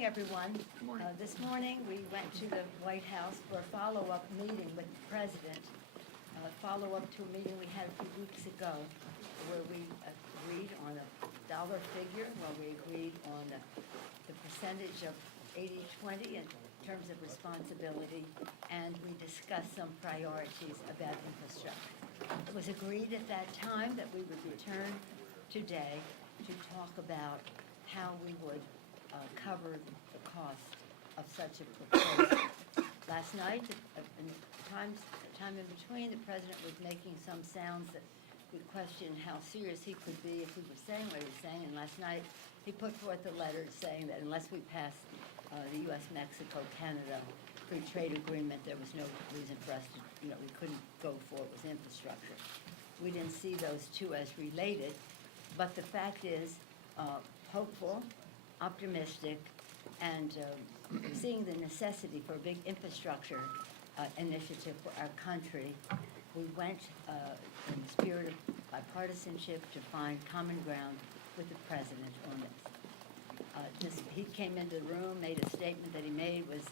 morning, everyone. Good morning. This morning, we went to the White House for a follow-up meeting with the President, follow-up to a meeting we had a few weeks ago where we agreed on a dollar figure, where we agreed on the percentage of 80-20 in terms of responsibility, and we discussed some priorities about infrastructure. It was agreed at that time that we would return today to talk about how we would cover the cost of such a proposal. Last night, in the time in between, the President was making some sounds that we questioned how serious he could be if he was saying what he was saying, and last night he put forth a letter saying that unless we passed the U.S., Mexico, Canada free trade agreement, there was no reason for us to, we couldn't go forward with infrastructure. We didn't see those two as related, but the fact is, hopeful, optimistic, and seeing the necessity for a big infrastructure initiative for our country, we went in the spirit of bipartisanship to find common ground with the President on this. He came into the room, made a statement that he made was,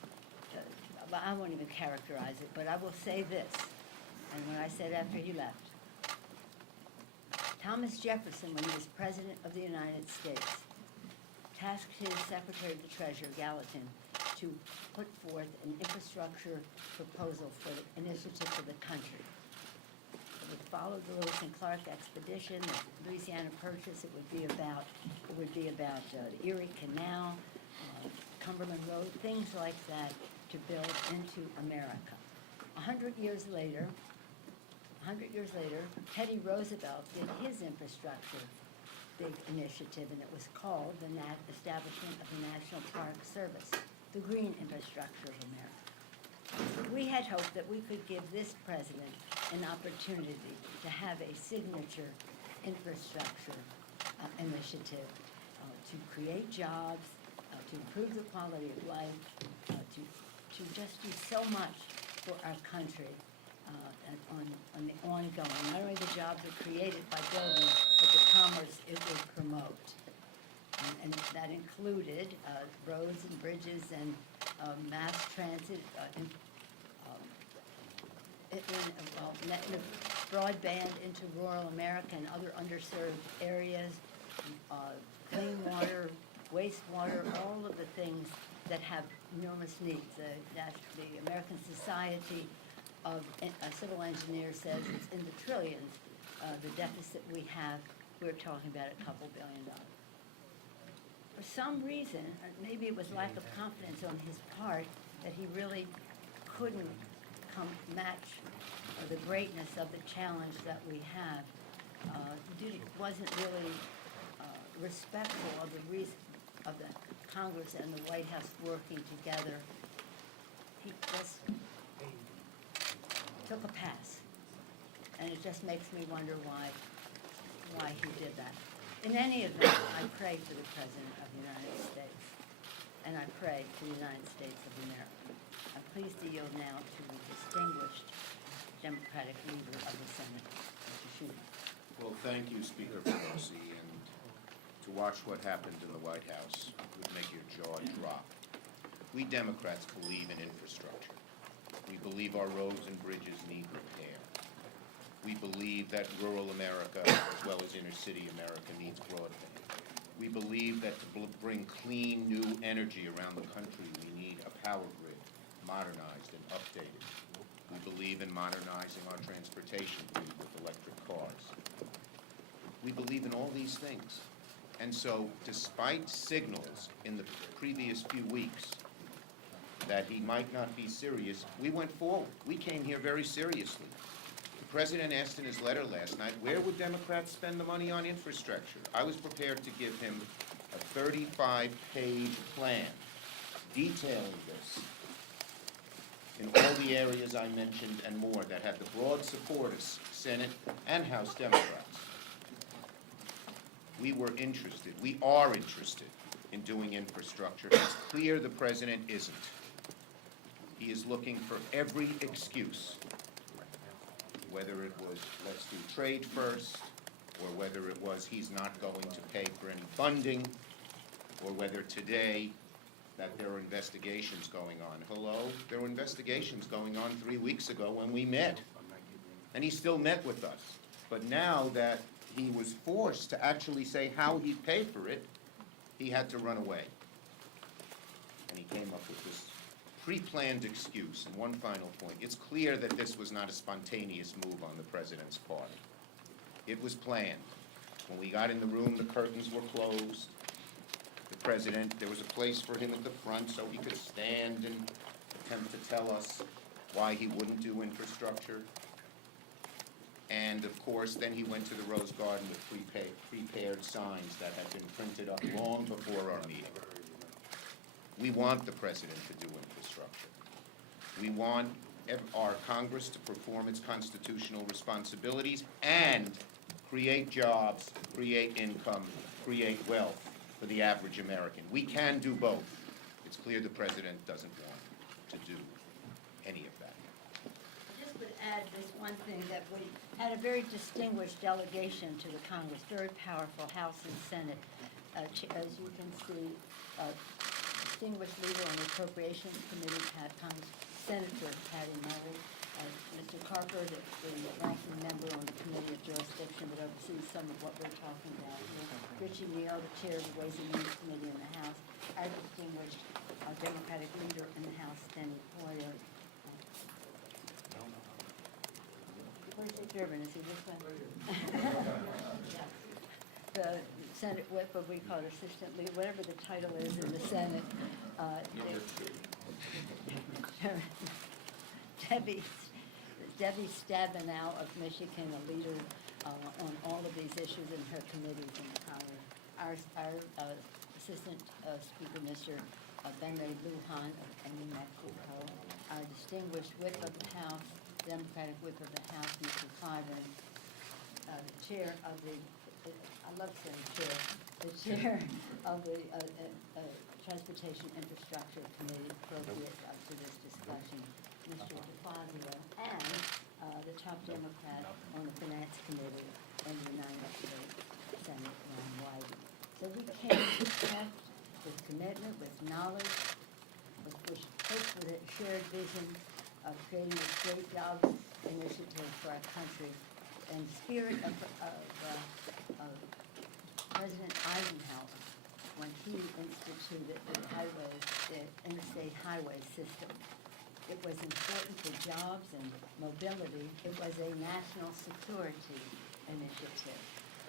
I won't even characterize it, but I will say this, and what I said after he left. Thomas Jefferson, when he was President of the United States, tasked his Secretary of the Treasury, Gallatin, to put forth an infrastructure proposal for the initiative for the country. It would follow the Lewis and Clark expedition, the Louisiana Purchase. It would be about the Erie Canal, Cumberland Road, things like that to build into America. 100 years later, Teddy Roosevelt did his infrastructure big initiative, and it was called the Establishment of the National Park Service, the green infrastructure of America. We had hoped that we could give this president an opportunity to have a signature infrastructure initiative to create jobs, to improve the quality of life, to just do so much for our country on the ongoing, not only the jobs are created by building, but the commerce it would promote. And that included roads and bridges and mass transit, broadband into rural America and other underserved areas, clean water, wastewater, all of the things that have enormous needs. The American Society of Civil Engineers says it's in the trillions. The deficit we have, we're talking about a couple $1 billion. For some reason, maybe it was lack of confidence on his part, that he really couldn't match the greatness of the challenge that we have. Wasn't really respectful of the reason of the Congress and the White House working together. He just took a pass, and it just makes me wonder why he did that. In any event, I pray for the President of the United States, and I pray for the United States of America. I'm pleased to yield now to the distinguished Democratic leader of the Senate, Mr. Schumer. Well, thank you, Speaker Pelosi, and to watch what happened in the White House would make your jaw drop. We Democrats believe in infrastructure. We believe our roads and bridges need repair. We believe that rural America, as well as inner city America, needs broadband. We believe that to bring clean, new energy around the country, we need a power grid, modernized and updated. We believe in modernizing our transportation fleet with electric cars. We believe in all these things. And so, despite signals in the previous few weeks that he might not be serious, we went forward. We came here very seriously. The President asked in his letter last night, where would Democrats spend the money on infrastructure? I was prepared to give him a 35-page plan detailing this in all the areas I mentioned and more that had the broad support of Senate and House Democrats. We were interested, we are interested in doing infrastructure. It's clear the President isn't. He is looking for every excuse, whether it was let's do trade first, or whether it was he's not going to pay for any funding, or whether today that there are investigations going on. Hello? There were investigations going on 3 weeks ago when we met. And he still met with us. But now that he was forced to actually say how he'd pay for it, he had to run away. And he came up with this pre-planned excuse. And one final point. It's clear that this was not a spontaneous move on the president's part. It was planned. When we got in the room, the curtains were closed. The president, there was a place for him at the front so he could stand and attempt to tell us why he wouldn't do infrastructure. And of course, then he went to the Rose Garden with prepared signs that had been printed up long before our meeting. We want the president to do infrastructure. We want our Congress to perform its constitutional responsibilities and create jobs, create income, create wealth for the average American. We can do both. It's clear the president doesn't want to do any of that. I just would add this one thing, that we had a very distinguished delegation to the Congress, very powerful House and Senate. As you can see, distinguished leader on the Appropriations Committee, Senator Patty Murray, Mr. Carper, the ranking member on the Committee of Jurisdiction that oversees some of what we're talking about here, Richie Neal, the chair of the Ways and Means Committee in the House, our distinguished Democratic leader in the House, Steny Hoyer. Where's Dick Durbin? Is he this one? The Senate Whip, or we call it assistant leader, whatever the title is in the Senate. Debbie Stabenow of Michigan, a leader on all of these issues in her committees in the Congress. Our Assistant Speaker, Mr. Ben Ray Lujan of New Mexico. Our distinguished Whip of the House, Democratic Whip of the House, Mr. Clyburn. Chair of the, I love saying chair, the chair of the Transportation Infrastructure Committee, appropriate to this discussion, Mr. DeFazio, and the top Democrat on the Finance Committee in the United States Senate, Ron Wyden. So we came with commitment, with knowledge, with hope, with a shared vision of creating a great jobs initiative for our country, and spirit of President Eisenhower when he instituted the highways, the interstate highway system. It was important for jobs and mobility. It was a national security initiative,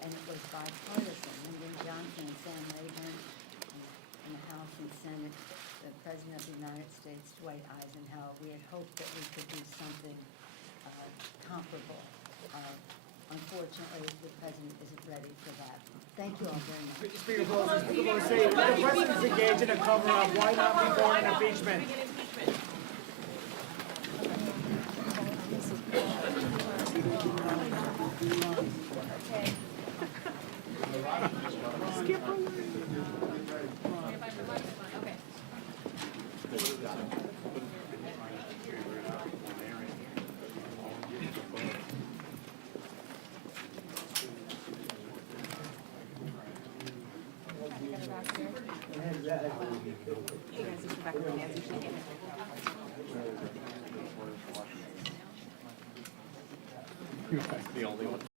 and it was bipartisan. Lyndon Johnson and Sam Rayburn in the House and Senate, the President of the United States, Dwight Eisenhower. We had hoped that we could do something comparable. Unfortunately, the president isn't ready for that. Thank you all very much. Speaker Pelosi, the president's engaged in a cover-up. Why not be born in impeachment? The only one.